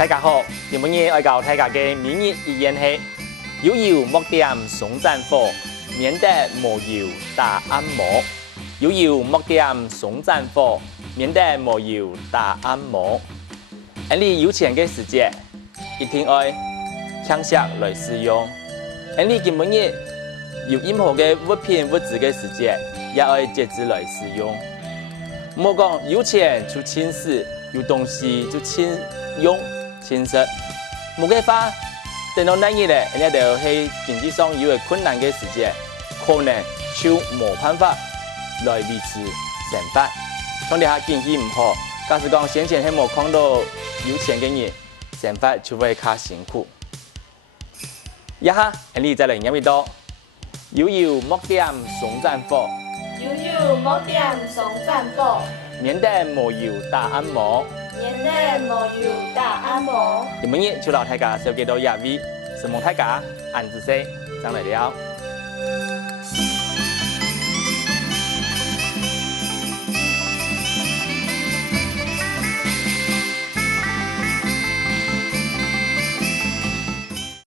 大家好，今日要教大家嘅闽语语言係：有油莫点送战火，免得無油打暗磨。有油莫點送戰火，免得無油打暗磨。你有錢嘅時節，一定要搶食來使用。你今日有任何嘅物品物質嘅時節，也要節制來使用。唔好講有錢就輕使，有東西就輕用輕食。冇嘅話，等到那日咧，人家就係經濟上有困難嘅時節，可能就冇辦法來維持生活。講啲下經濟唔好，假使講先前係冇看到有錢嘅人，生活就會較辛苦。一下，你再嚟飲一多，有油莫點送戰火，有油莫點送戰火，免得無油打暗磨。免得無油打暗磨。今日就老大家小幾多野味，希望大家按住些，上來了。